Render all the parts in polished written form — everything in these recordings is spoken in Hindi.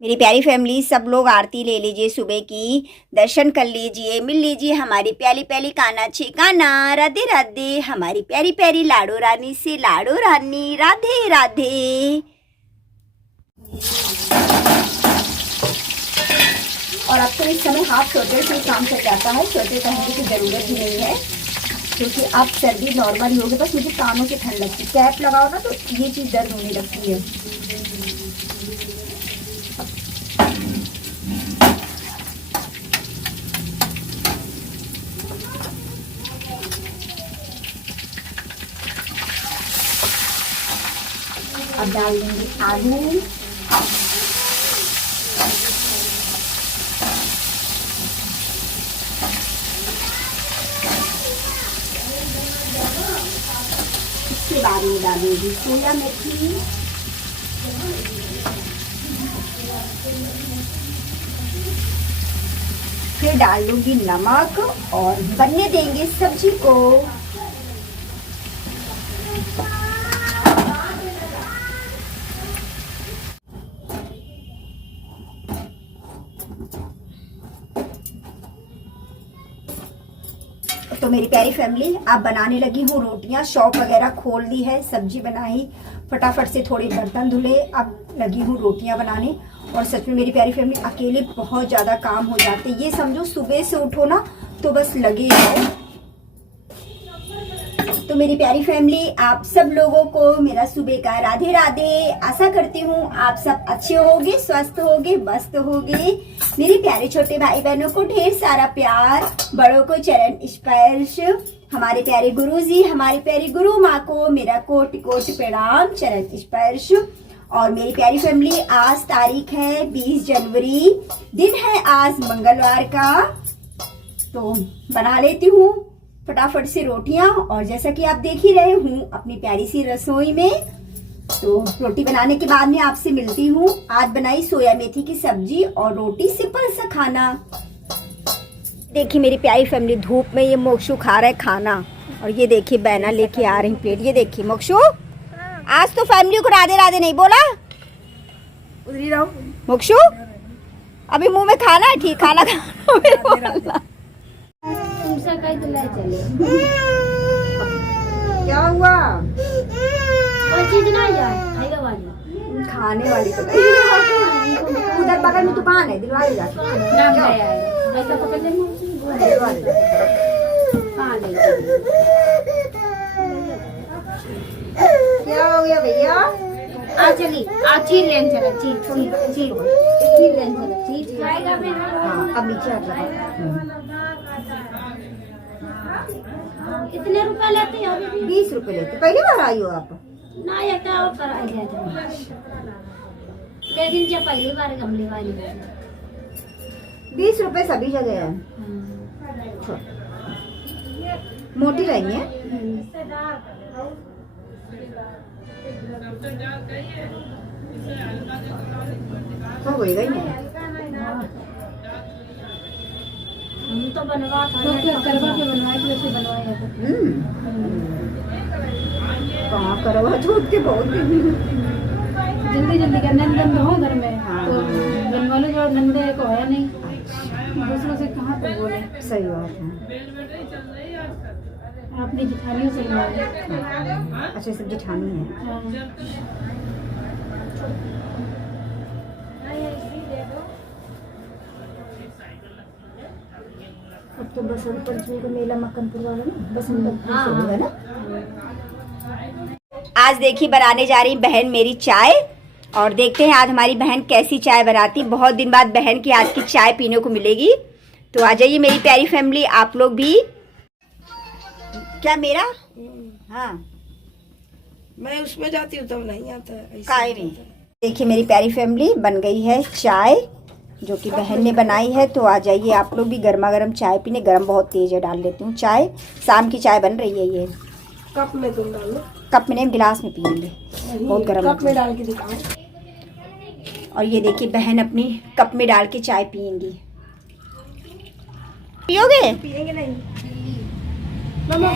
मेरी प्यारी फैमिली, सब लोग आरती ले लीजिए सुबह की, दर्शन कर लीजिए, मिल लीजिए हमारी प्यारी प्यारी कानाक्षी काना। राधे राधे हमारी प्यारी प्यारी लाडो रानी से लाडो रानी। राधे राधे। और अब तो इस समय हाफ स्वेटर से काम चल जाता है, स्वेटर पहनने की ज़रूरत ही नहीं है क्योंकि अब सर्दी नॉर्मल ही होगी। बस मुझे कानों से ठंड लगती है, कैप लगाओ ना तो ये चीज़ दर्द होने लगती है। अब डाल देंगे आलू, इसके बाद में डालेंगे सोया मेथी, फिर डाल दूंगी नमक और बनने देंगे सब्जी को। तो मेरी प्यारी फैमिली, आप बनाने लगी हूँ रोटियां। शॉप वगैरह खोल दी है, सब्जी बनाई, फटाफट से थोड़े बर्तन धुले, अब लगी हूँ रोटियां बनाने। और सच में मेरी प्यारी फैमिली, अकेले बहुत ज़्यादा काम हो जाते। ये समझो सुबह से उठो ना तो बस लगे रहो। तो मेरी प्यारी फैमिली, आप सब लोगों को मेरा सुबह का राधे राधे। आशा करती हूँ आप सब अच्छे होगे, स्वस्थ होगे, मस्त होगे। मेरे प्यारे छोटे भाई बहनों को ढेर सारा प्यार, बड़ों को चरण स्पर्श, हमारे प्यारे गुरुजी, हमारी प्यारी गुरु माँ को मेरा कोटि कोटि प्रणाम, चरण स्पर्श। और मेरी प्यारी फैमिली, आज तारीख है 20 जनवरी, दिन है आज मंगलवार का। तो बना लेती हूँ फटाफट से रोटियां। और जैसा कि आप देख ही रहे हूँ अपनी प्यारी सी रसोई में, तो रोटी बनाने के बाद में आपसे मिलती हूँ। आज बनाई सोया मेथी की सब्जी और रोटी, सिंपल सा खाना। देखिए मेरी प्यारी फैमिली, धूप में ये मोक्षु खा रहा है खाना। और ये देखिए बहना लेके आ रही प्लेट। ये देखिए मोक्षु, आज तो फैमिली को राधे राधे नहीं बोला। उधर ही रहो मोक्षु, अभी मुंह में खाना है, ठीक खाना खाना। क्या हुआ? चीज ना खाएगा वाली, खाने वाली तो उधर बगल में दुकान है, दिलवा ले जाके। क्या हो गया भैया? आ चली, आ चीर लेन चला, चीर चीर चीर लेन चला, चीर खाएगा मैं। हाँ, अब नीचे हट रहा। कितने रुपए लेते हो? 20 रुपए लेते। पहली बार आई हो आप? ना ये क्या और करा गया था, लेकिन जब पहली बार गमले वाली 20 रुपए सभी जगह है। मोटी रही है। हो गई नहीं। हम तो बनवा था तो क्या करवा के बनवाए थे, वैसे बनवाए थे। कहाँ करवा चौथ के बहुत जल्दी जल्दी का नंदन हो घर में, तो बनवा लो। जो नंदे को है नहीं, दूसरों से कहाँ तक बोले। सही बात है। अपनी जिठानियों से बनवाए। अच्छा, सब जेठानी है। अब तो बसंत पंचमी का मेला मक्कनपुर वाला ना, बसंत पंचमी है ना। आज देखिए बनाने जा रही बहन मेरी चाय, और देखते हैं आज हमारी बहन कैसी चाय बनाती। बहुत दिन बाद बहन की आज की चाय पीने को मिलेगी। तो आ जाइए मेरी प्यारी फैमिली, आप लोग भी। क्या मेरा? हाँ, मैं उसमें जाती हूँ तब नहीं आता काय नहीं। देखिए मेरी प्यारी फैमिली, बन गई है चाय जो कि बहन ने बनाई है। तो आ जाइए आप लोग भी गर्मा गर्म चाय पीने। गर्म बहुत तेज है, डाल लेती हूँ चाय। शाम की चाय बन रही है। ये कप में तुम डालो, कप में नहीं, गिलास में पियेंगे, बहुत गर्म। कप में डाल के दिखाओ। और ये देखिए बहन अपनी कप में डाल के चाय पियेंगी। पियोगे? पियेंगे नहीं। कहाँ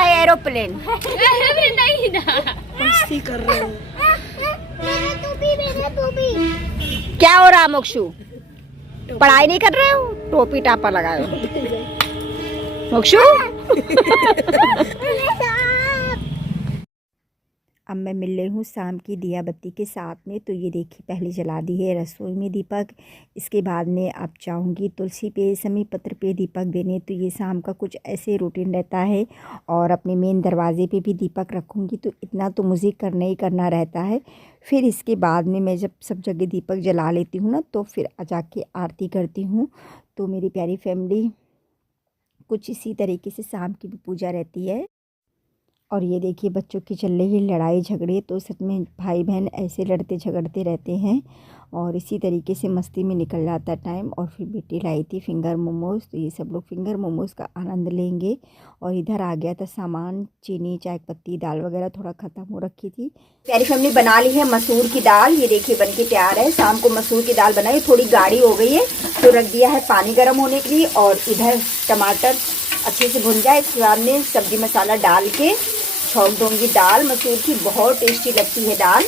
है एरोप्लेन? मस्ती कर रहे हो। क्या हो रहा मोक्षु? पढ़ाई नहीं कर रहे हो? टोपी टापा लगाए हो मोक्षु? अब मैं मिल रही हूँ शाम की दिया बत्ती के साथ में। तो ये देखिए पहले जला दी है रसोई में दीपक, इसके बाद में अब जाऊँगी तुलसी पे समी पत्र पे दीपक देने। तो ये शाम का कुछ ऐसे रूटीन रहता है। और अपने मेन दरवाजे पे भी दीपक रखूँगी, तो इतना तो मुझे करना ही करना रहता है। फिर इसके बाद में मैं जब सब जगह दीपक जला लेती हूँ ना, तो फिर जाके आरती करती हूँ। तो मेरी प्यारी फैमिली, कुछ इसी तरीके से शाम की भी पूजा रहती है। और ये देखिए बच्चों की चल रही लड़ाई झगड़े, तो सच में भाई बहन ऐसे लड़ते झगड़ते रहते हैं और इसी तरीके से मस्ती में निकल जाता है टाइम। और फिर बेटी लाई थी फिंगर मोमोज़, तो ये सब लोग फिंगर मोमोज़ का आनंद लेंगे। और इधर आ गया था सामान, चीनी चाय पत्ती दाल वगैरह थोड़ा ख़त्म हो रखी थी। प्यारी फैमिली बना ली है मसूर की दाल, ये देखिए बन के तैयार है। शाम को मसूर की दाल बनाई, थोड़ी गाढ़ी हो गई है तो रख दिया है पानी गर्म होने के लिए। और इधर टमाटर अच्छे से भुन जाए, इसके बाद में सब्जी मसाला डाल के छौंक दूंगी दाल मसूर की, बहुत टेस्टी लगती है दाल।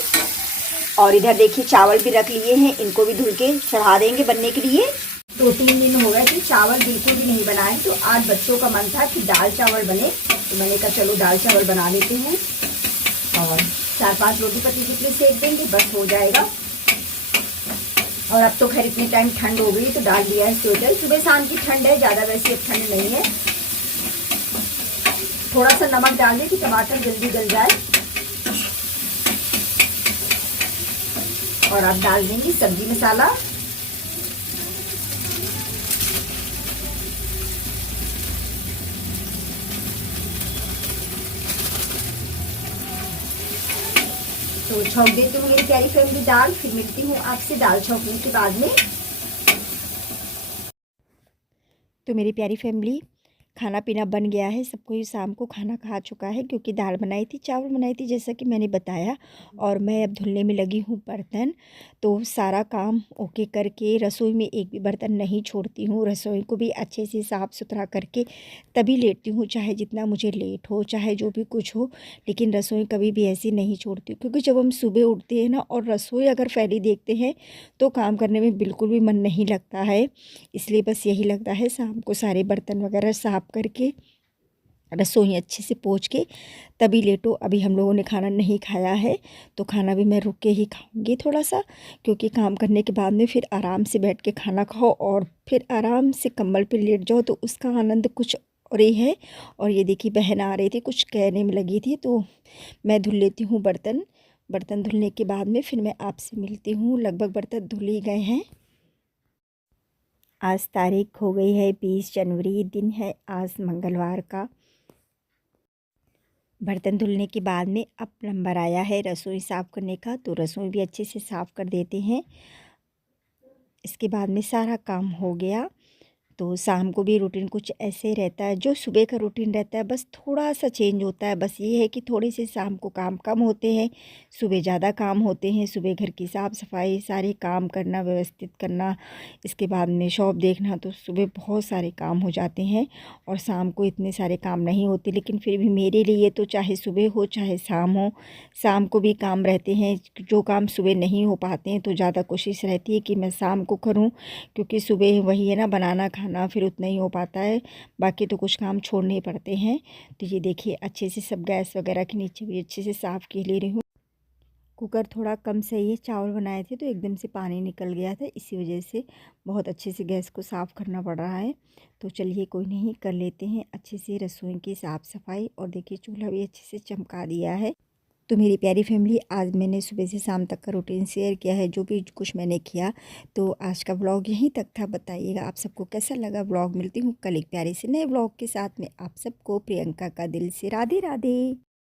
और इधर देखिए चावल भी रख लिए हैं, इनको भी धुल के चढ़ा देंगे बनने के लिए। 2-3 दिन हो गए कि चावल बिल्कुल भी नहीं बनाए, तो आज बच्चों का मन था कि दाल चावल बने, तो मैंने कहा चलो दाल चावल बना लेते हैं। और 4-5 रोटी पत्ती जितने सेक देंगे बस हो जाएगा। और अब तो खैर इतने टाइम ठंड हो गई तो डाल दिया है स्वेटर, सुबह शाम की ठंड है, ज़्यादा वैसे अब ठंड नहीं है। थोड़ा सा नमक डाल दें कि टमाटर जल्दी गल जाए। और अब डाल देंगे सब्जी मसाला। तो छौंक देती हूँ मेरी प्यारी फैमिली दाल, फिर मिलती हूँ आपसे दाल छौंकने के बाद में। तो मेरी प्यारी फैमिली, खाना पीना बन गया है, सब कोई शाम को खाना खा चुका है, क्योंकि दाल बनाई थी चावल बनाई थी जैसा कि मैंने बताया। और मैं अब धुलने में लगी हूँ बर्तन। तो सारा काम ओके करके रसोई में एक भी बर्तन नहीं छोड़ती हूँ, रसोई को भी अच्छे से साफ़ सुथरा करके तभी लेटती हूँ, चाहे जितना मुझे लेट हो चाहे जो भी कुछ हो, लेकिन रसोई कभी भी ऐसी नहीं छोड़ती। क्योंकि जब हम सुबह उठते हैं ना और रसोई अगर फैली देखते हैं तो काम करने में बिल्कुल भी मन नहीं लगता है। इसलिए बस यही लगता है शाम को सारे बर्तन वगैरह साफ़ करके रसोई अच्छे से पोंछ के तभी लेटो। अभी हम लोगों ने खाना नहीं खाया है, तो खाना भी मैं रुक के ही खाऊंगी थोड़ा सा, क्योंकि काम करने के बाद में फिर आराम से बैठ के खाना खाओ और फिर आराम से कंबल पे लेट जाओ, तो उसका आनंद कुछ और ही है। और ये देखिए बहन आ रही थी, कुछ कहने में लगी थी, तो मैं धुल लेती हूँ बर्तन। बर्तन धुलने के बाद में फिर मैं आपसे मिलती हूँ। लगभग बर्तन धुल ही गए हैं। आज तारीख हो गई है 20 जनवरी, दिन है आज मंगलवार का। बर्तन धुलने के बाद में अब नंबर आया है रसोई साफ़ करने का, तो रसोई भी अच्छे से साफ़ कर देते हैं। इसके बाद में सारा काम हो गया। तो शाम को भी रूटीन कुछ ऐसे रहता है, जो सुबह का रूटीन रहता है बस थोड़ा सा चेंज होता है। बस ये है कि थोड़ी सी शाम को काम कम होते हैं, सुबह ज़्यादा काम होते हैं। सुबह घर की साफ़ सफाई सारे काम करना, व्यवस्थित करना, इसके बाद में शॉप देखना, तो सुबह बहुत सारे काम हो जाते हैं। और शाम को इतने सारे काम नहीं होते, लेकिन फिर भी मेरे लिए तो चाहे सुबह हो चाहे शाम हो, शाम को भी काम रहते हैं। जो काम सुबह नहीं हो पाते हैं तो ज़्यादा कोशिश रहती है कि मैं शाम को करूँ, क्योंकि सुबह वही है ना, बनाना खाना फिर उतना ही हो पाता है, बाकी तो कुछ काम छोड़ने पड़ते हैं। तो ये देखिए अच्छे से सब गैस वगैरह के नीचे भी अच्छे से साफ़ के ले रही हूँ। कुकर थोड़ा कम सही है, चावल बनाए थे तो एकदम से पानी निकल गया था, इसी वजह से बहुत अच्छे से गैस को साफ़ करना पड़ रहा है। तो चलिए कोई नहीं, कर लेते हैं अच्छे से रसोई की साफ़ सफाई। और देखिए चूल्हा भी अच्छे से चमका दिया है। तो मेरी प्यारी फैमिली, आज मैंने सुबह से शाम तक का रूटीन शेयर किया है, जो भी कुछ मैंने किया। तो आज का व्लॉग यहीं तक था। बताइएगा आप सबको कैसा लगा व्लॉग। मिलती हूँ कल एक प्यारे से नए व्लॉग के साथ में। आप सबको प्रियंका का दिल से राधे राधे।